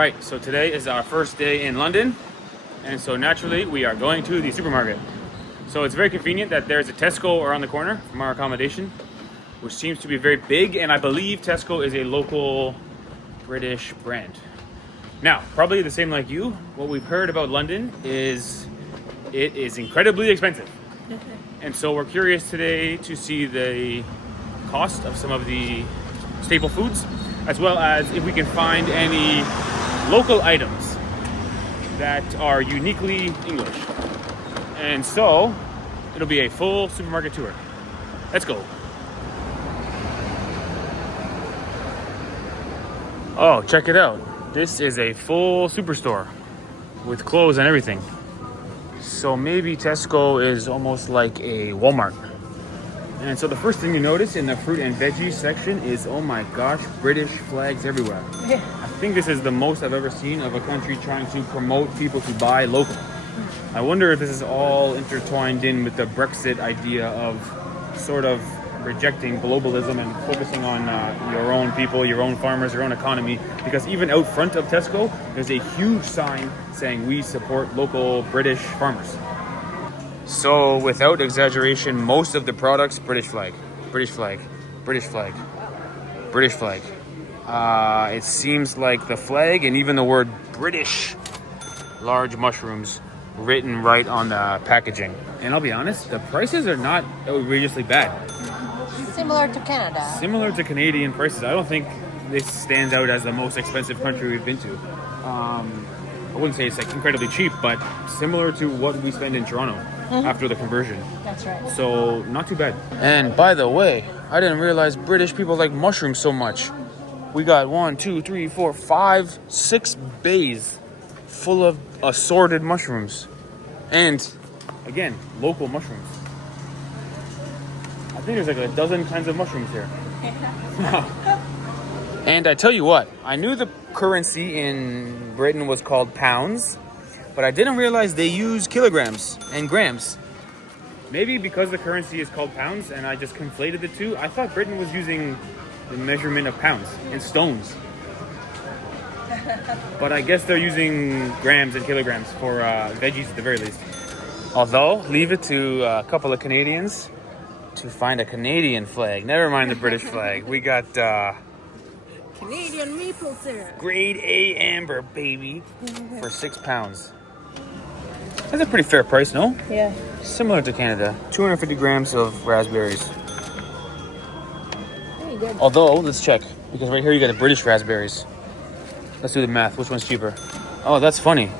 Alright, so today is our first day in London, and so naturally we are going to the supermarket. So it's very convenient that there's a Tesco around the corner from our accommodation, which seems to be very big, and I believe Tesco is a local British brand. Now, probably the same like you, what we've heard about London is it is incredibly expensive. And so we're curious today to see the cost of some of the staple foods, as well as if we can find any local items that are uniquely English. And so it'll be a full supermarket tour. Let's go. Oh, check it out. This is a full superstore with clothes and everything. So maybe Tesco is almost like a Walmart. And so the first thing you notice in the fruit and veggie section is, oh my gosh, British flags everywhere. Yeah. I think this is the most I've ever seen of a country trying to promote people to buy local. I wonder if this is all intertwined in with the Brexit idea of sort of rejecting globalism and focusing on your own people, your own farmers, your own economy. Because even out front of Tesco, there's a huge sign saying we support local British farmers. So without exaggeration, most of the products, British flag, British flag, British flag, British flag. It seems like the flag and even the word British large mushrooms written right on the packaging. And I'll be honest, the prices are not outrageously bad. Similar to Canada. Similar to Canadian prices. I don't think this stands out as the most expensive country we've been to. I wouldn't say it's like incredibly cheap, but similar to what we spend in Toronto after the conversion. That's right. So not too bad. And by the way, I didn't realize British people like mushrooms so much. We got 1, 2, 3, 4, 5, 6 bays full of assorted mushrooms. And again, local mushrooms. I think there's like a dozen kinds of mushrooms here. And I tell you what, I knew the currency in Britain was called pounds, but I didn't realize they use kilograms and grams. Maybe because the currency is called pounds and I just conflated the two, I thought Britain was using the measurement of pounds and stones. But I guess they're using grams and kilograms for veggies at the very least. Although, leave it to a couple of Canadians to find a Canadian flag. Never mind the British flag. We got Canadian maple syrup. grade A amber, baby, for £6. That's a pretty fair price, no? Yeah. Similar to Canada. 250 grams of raspberries. Very good. Although, let's check, because right here you got the British raspberries. Let's do the math. Which one's cheaper? Oh, that's funny.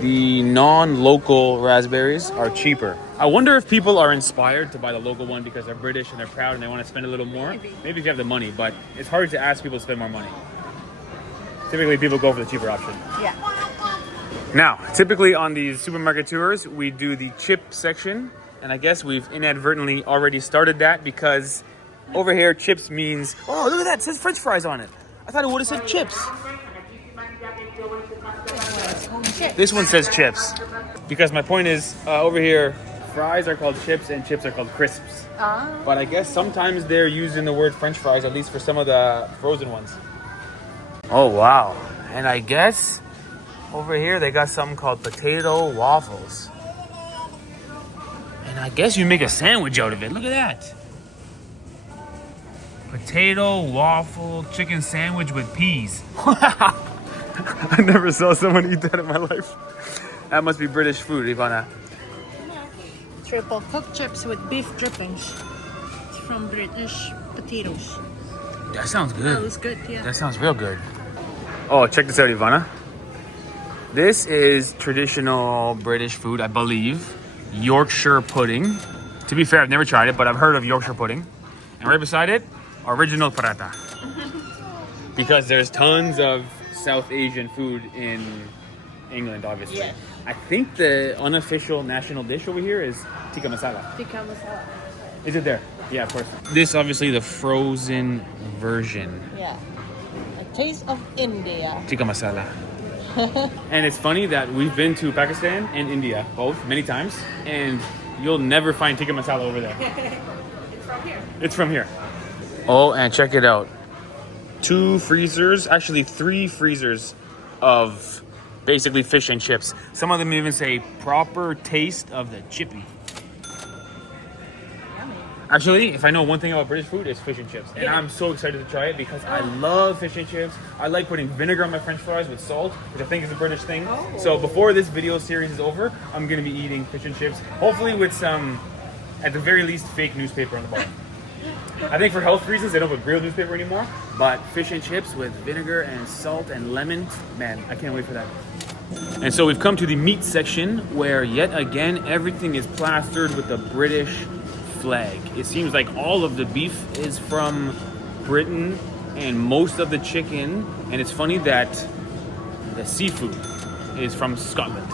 The non-local raspberries are cheaper. I wonder if people are inspired to buy the local one because they're British and they're proud and they want to spend a little more. Maybe if you have the money, but it's hard to ask people to spend more money. Typically, people go for the cheaper option. Yeah. Now, typically on these supermarket tours, we do the chip section. And I guess we've inadvertently already started that because over here, chips means... Oh, look at that. It says French fries on it. I thought it would have said chips. This one says chips. Because my point is, over here, fries are called chips and chips are called crisps. But I guess sometimes they're using the word French fries, at least for some of the frozen ones. Oh, wow. And I guess over here they got something called potato waffles. And I guess you make a sandwich out of it. Look at that. Potato waffle chicken sandwich with peas. I never saw someone eat that in my life. That must be British food, Ivana. Triple cooked chips with beef drippings. It's from British potatoes. That sounds good. That was good, yeah. That sounds real good. Oh, check this out, Ivana. This is traditional British food, I believe. Yorkshire pudding. To be fair, I've never tried it, but I've heard of Yorkshire pudding. And right beside it, original paratha. Because there's tons of South Asian food in England, obviously. Yeah. I think the unofficial national dish over here is tikka masala. Tikka masala. Is it there? Yeah, of course. This obviously the frozen version. Yeah. A taste of India. Tikka masala. And it's funny that we've been to Pakistan and India both many times, and you'll never find tikka masala over there. It's from here. It's from here. Oh, and check it out. 2 freezers, actually 3 freezers of basically fish and chips. Some of them even say proper taste of the chippy. Actually, if I know one thing about British food, it's fish and chips. And I'm so excited to try it because I love fish and chips. I like putting vinegar on my french fries with salt, which I think is a British thing. So before this video series is over, I'm going to be eating fish and chips. Hopefully with some, at the very least, fake newspaper on the bottom. I think for health reasons, they don't put real newspaper anymore. But fish and chips with vinegar and salt and lemon, man, I can't wait for that. And so we've come to the meat section where yet again, everything is plastered with the British flag. It seems like all of the beef is from Britain and most of the chicken, and it's funny that the seafood is from Scotland.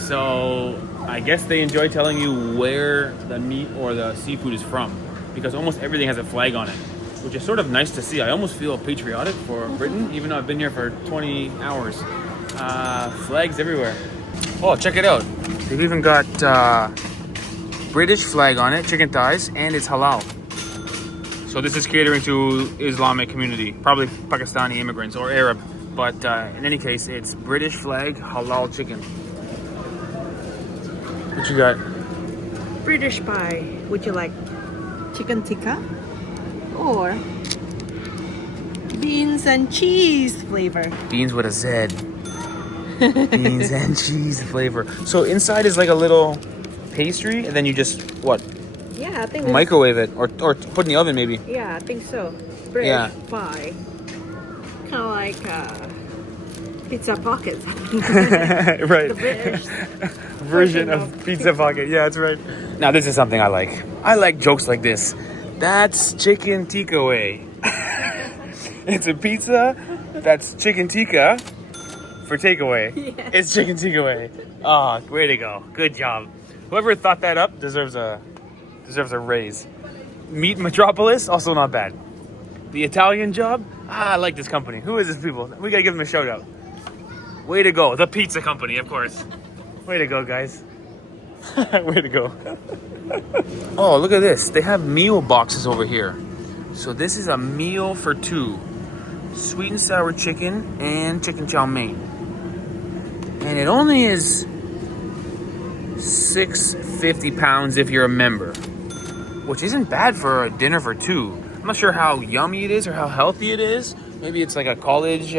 So I guess they enjoy telling you where the meat or the seafood is from because almost everything has a flag on it, which is sort of nice to see. I almost feel patriotic for Britain, even though I've been here for 20 hours. Flags everywhere. Oh, check it out. They've even got British flag on it, chicken thighs, and it's halal. So this is catering to Islamic community, probably Pakistani immigrants or Arab. But in any case, it's British flag halal chicken. What you got? British pie. Would you like chicken tikka or beans and cheese flavor? Beans with a Z. Beans and cheese flavor. So inside is like a little pastry, and then you just what? Yeah, I think microwave it or put in the oven maybe. Yeah, I think so. British pie. Kind of like pizza pockets. Right. The British version of pizza pocket. Yeah, that's right. Now this is something I like. I like jokes like this. That's chicken Tikkaway. It's a pizza that's chicken tikka for takeaway. Yeah. It's chicken Tikkaway. Oh, way to go. Good job. Whoever thought that up deserves a raise. Meat Metropolis, also not bad. The Italian job, I like this company. Who is this people? We gotta give them a shout out. Way to go. The pizza company, of course. Way to go, guys. Way to go. Oh, look at this. They have meal boxes over here. So this is a meal for two. Sweet and sour chicken and chicken chow mein. And it only is £6.50 if you're a member, which isn't bad for a dinner for two. I'm not sure how yummy it is or how healthy it is. Maybe it's like a college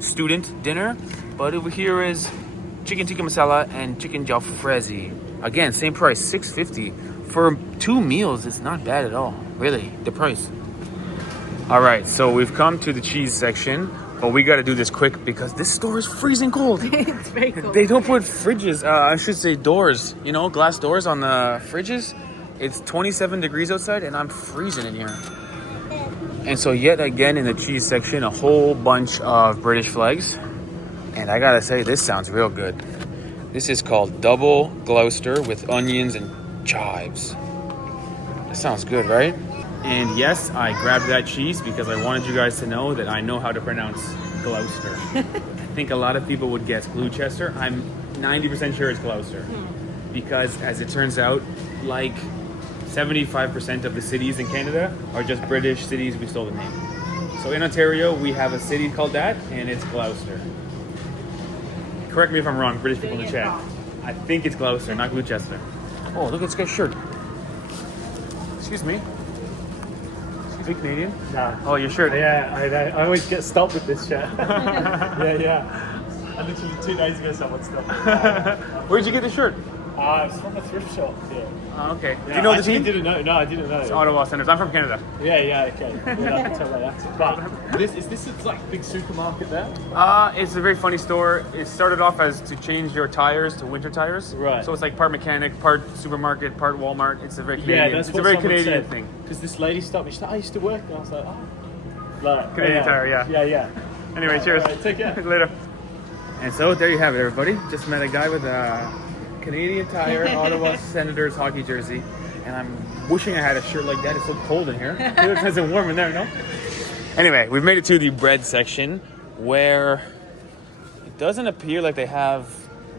student dinner. But over here is chicken tikka masala and chicken jalfrezi. Again, same price, $6.50 for two meals. It's not bad at all, really. The price. All right, so we've come to the cheese section. But we got to do this quick because this store is freezing cold. It's very cold. They don't put fridges, I should say doors, glass doors on the fridges. It's 27 degrees outside and I'm freezing in here. And so yet again in the cheese section, a whole bunch of British flags. And I got to say, this sounds real good. This is called Double Gloucester with onions and chives. That sounds good, right? And yes, I grabbed that cheese because I wanted you guys to know that I know how to pronounce Gloucester. I think a lot of people would guess Gloucester. I'm 90% sure it's Gloucester. Because as it turns out, like 75% of the cities in Canada are just British cities we stole the name. So in Ontario, we have a city called that, and it's Gloucester. Correct me if I'm wrong, British people in the chat. I think it's Gloucester, not Gloucester. Oh, look at this guy's shirt. Excuse me. Canadian? Nah. Oh, your shirt. Yeah, I always get stopped with this shirt. yeah. I literally 2 days ago someone stopped me. Where'd you get the shirt? It's from a thrift shop. Yeah. Oh, okay. Yeah, Do you know the actually, team? I didn't know. No, I didn't know. It's Ottawa Senators. I'm from Canada. Yeah, okay. Yeah, I can tell by that. But is this like a big supermarket there? It's a very funny store. It started off as to change your tires to winter tires. Right. So it's like part mechanic, part supermarket, part Walmart. It's a very Canadian. Yeah, that's it's what a very someone Canadian said. thing. Because this lady stopped me. She said, I used to work. And I was like, oh. Like, Canadian Tire, yeah. Yeah. Anyway, cheers. Right, take care. Later. And so there you have it, everybody. Just met a guy with a Canadian Tire Ottawa Senators hockey jersey. And I'm wishing I had a shirt like that. It's so cold in here. It's nice and warm in there, no? Anyway, we've made it to the bread section where it doesn't appear like they have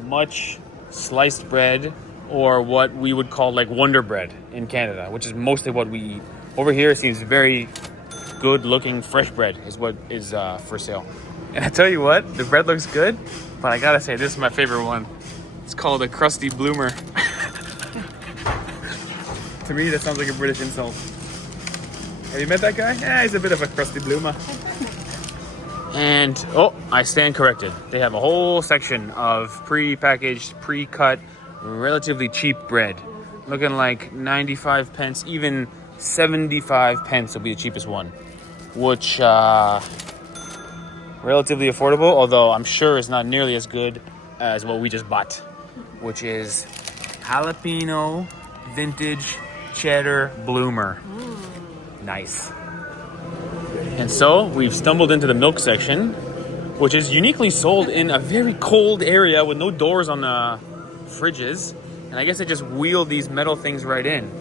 much sliced bread or what we would call like Wonder Bread in Canada, which is mostly what we eat. Over here it seems very good looking fresh bread is what is for sale. And I tell you what, the bread looks good, but I gotta say, this is my favorite one. It's called a crusty bloomer. To me, that sounds like a British insult. Have you met that guy? Yeah, he's a bit of a crusty bloomer. And, oh, I stand corrected. They have a whole section of pre-packaged, pre-cut, relatively cheap bread. Looking like 95 pence, even 75 pence will be the cheapest one. Which, relatively affordable, although I'm sure it's not nearly as good as what we just bought. Which is jalapeno vintage cheddar bloomer. Nice. And so we've stumbled into the milk section, which is uniquely sold in a very cold area with no doors on the fridges. And I guess they just wheeled these metal things right in.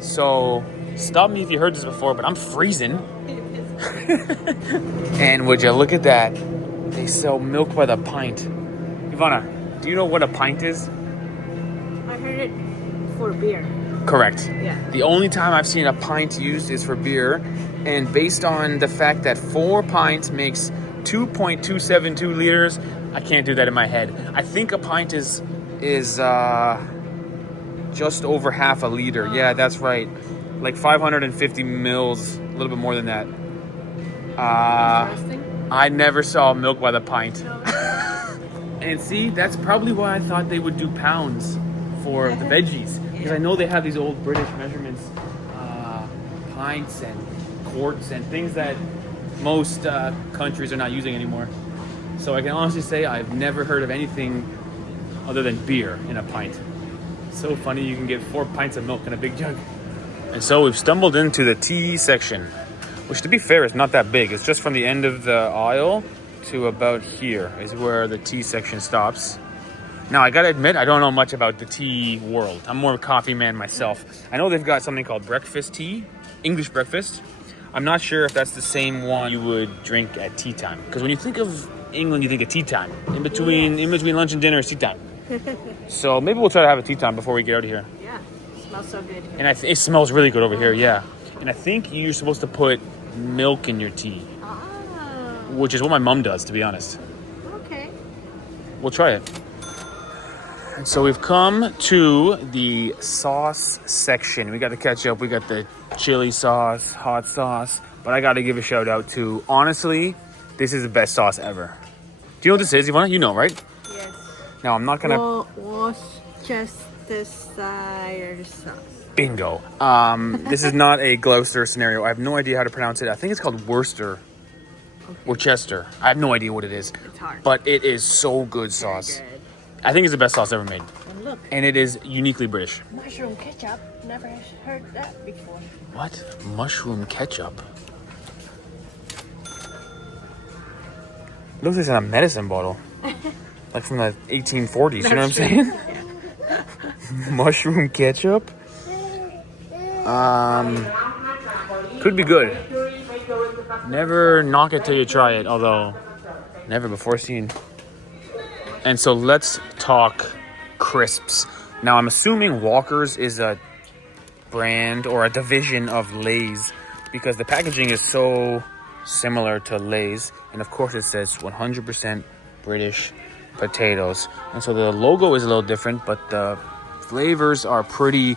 So stop me if you heard this before, but I'm freezing. And would you look at that? They sell milk by the pint. Ivana, do you know what a pint is? I heard it for beer. Correct. Yeah. The only time I've seen a pint used is for beer. And based on the fact that 4 pints makes 2.272 liters, I can't do that in my head. I think a pint is just over half a liter. Yeah, that's right. Like 550 mils, a little bit more than that. I never saw milk by the pint. And see, that's probably why I thought they would do pounds for the veggies. Because I know they have these old British measurements, pints and quarts and things that most countries are not using anymore. So I can honestly say I've never heard of anything other than beer in a pint. So funny, you can get 4 pints of milk in a big jug. And so we've stumbled into the tea section, which to be fair is not that big. It's just from the end of the aisle to about here is where the tea section stops. Now I gotta admit, I don't know much about the tea world. I'm more of a coffee man myself. I know they've got something called breakfast tea, English breakfast. I'm not sure if that's the same one you would drink at tea time. Because when you think of England, you think of tea time. In between lunch and dinner is tea time. So maybe we'll try to have a tea time before we get out of here. Yeah, it smells so good. And it smells really good over here, yeah. And I think you're supposed to put milk in your tea. Which is what my mom does, to be honest. Okay. We'll try it. And so we've come to the sauce section. We got the ketchup, we got the chili sauce, hot sauce. But I got to give a shout out to, honestly, this is the best sauce ever. Do you know what this is, Ivana? You know, right? Yes. Now, I'm not going to... Worcestershire sauce. Bingo. This is not a Gloucester scenario. I have no idea how to pronounce it. I think it's called Worcester. Okay. Worcester. I have no idea what it is. It's hard. But it is so good sauce. Very good. I think it's the best sauce ever made. And look. And it is uniquely British. Mushroom ketchup. Never heard that before. What? Mushroom ketchup? Looks like it's in a medicine bottle. Like from the 1840s, you know what I'm saying? Mushroom ketchup? Could be good. Never knock it till you try it, although never before seen. And so let's talk crisps. Now I'm assuming Walker's is a brand or a division of Lay's because the packaging is so similar to Lay's, and of course it says 100% British potatoes. And so the logo is a little different, but the flavors are pretty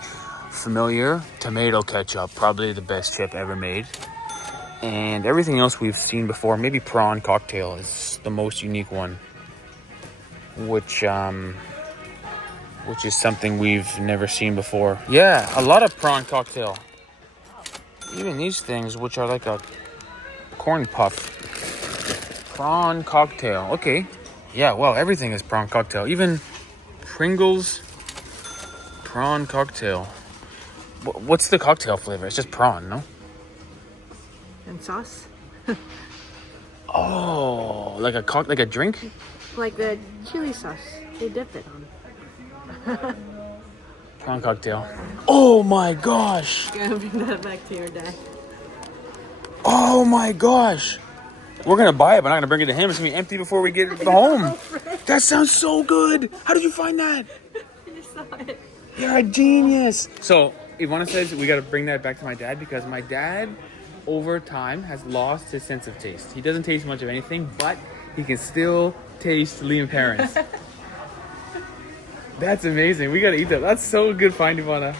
familiar. Tomato ketchup, probably the best chip ever made. And everything else we've seen before, maybe prawn cocktail is the most unique one, which is something we've never seen before. Yeah, a lot of prawn cocktail. Even these things, which are like a corn puff. Prawn cocktail. Okay. Yeah, well, everything is prawn cocktail. Even Pringles prawn cocktail. What's the cocktail flavor? It's just prawn, no? And sauce. Oh, like a drink? Like the chili sauce. They dip it on. Prawn cocktail. Oh my gosh. Gonna bring that back to your dad. Oh my gosh. We're gonna buy it, but I'm not gonna bring it to him. It's gonna be empty before we get home. That sounds so good. How did you find that? I just saw it. You're a genius. So Ivana says we gotta bring that back to my dad because my dad over time has lost his sense of taste. He doesn't taste much of anything, but he can still taste Lea and Perrins. That's amazing. We gotta eat that. That's so good find, Ivana.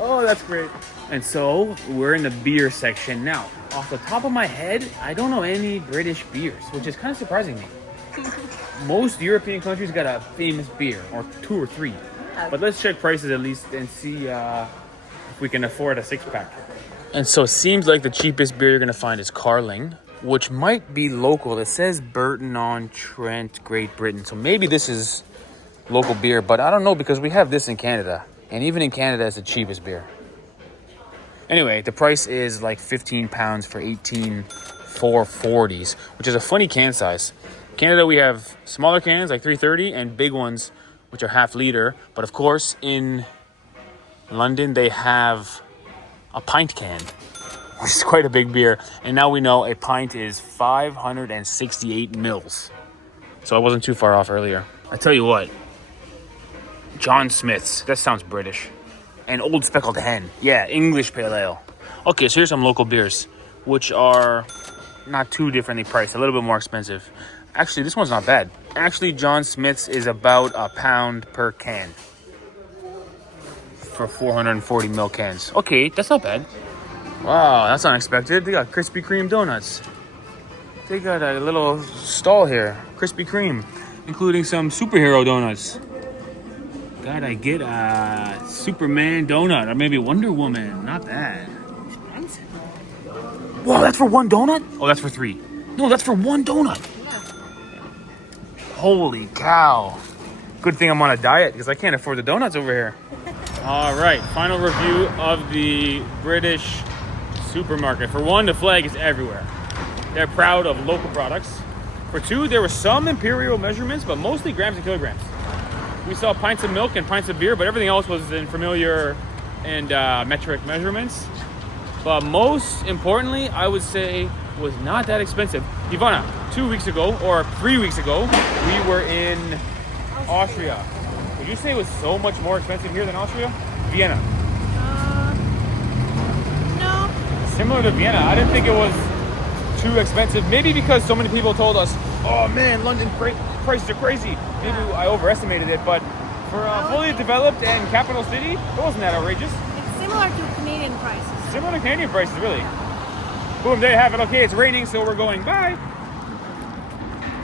Oh, that's great. And so we're in the beer section now. Off the top of my head, I don't know any British beers, which is kind of surprising me. Most European countries got a famous beer, or 2 or 3. But let's check prices at least and see if we can afford a 6-pack. And so it seems like the cheapest beer you're gonna find is Carling, which might be local. It says Burton-on-Trent, Great Britain. So maybe this is local beer, but I don't know because we have this in Canada. And even in Canada, it's the cheapest beer. Anyway, the price is like £15 for 18 440s, which is a funny can size. Canada, we have smaller cans like 330 and big ones, which are half liter. But of course, in London, they have a pint can, which is quite a big beer. And now we know a pint is 568 mils. So I wasn't too far off earlier. I tell you what, John Smith's, that sounds British. And Old Speckled Hen. Yeah, English Pale Ale. Okay, so here's some local beers, which are not too differently priced, a little bit more expensive. Actually, this one's not bad. Actually, John Smith's is about £1 per can for 440 ml cans. Okay, that's not bad. Wow, that's unexpected. They got Krispy Kreme donuts. They got a little stall here, Krispy Kreme, including some superhero donuts. Gotta get a Superman donut or maybe Wonder Woman. Not bad. Whoa, that's for 1 donut? Oh, that's for 3. No, that's for 1 donut. Yeah. Holy cow. Good thing I'm on a diet because I can't afford the donuts over here. All right, final review of the British supermarket. For 1, the flag is everywhere. They're proud of local products. For 2, there were some imperial measurements, but mostly grams and kilograms. We saw pints of milk and pints of beer, but everything else was in familiar and metric measurements. But most importantly, I would say, was not that expensive. Ivana, 2 weeks ago, or 3 weeks ago, we were in Austria. Would you say it was so much more expensive here than Austria? Vienna. No. Similar to Vienna. I didn't think it was too expensive. Maybe because so many people told us, oh man, London prices are crazy. Maybe I overestimated it, but for a fully developed and capital city, it wasn't that outrageous. It's similar to Canadian prices. Similar to Canadian prices, really. Boom, there you have it. Okay, it's raining, so we're going bye.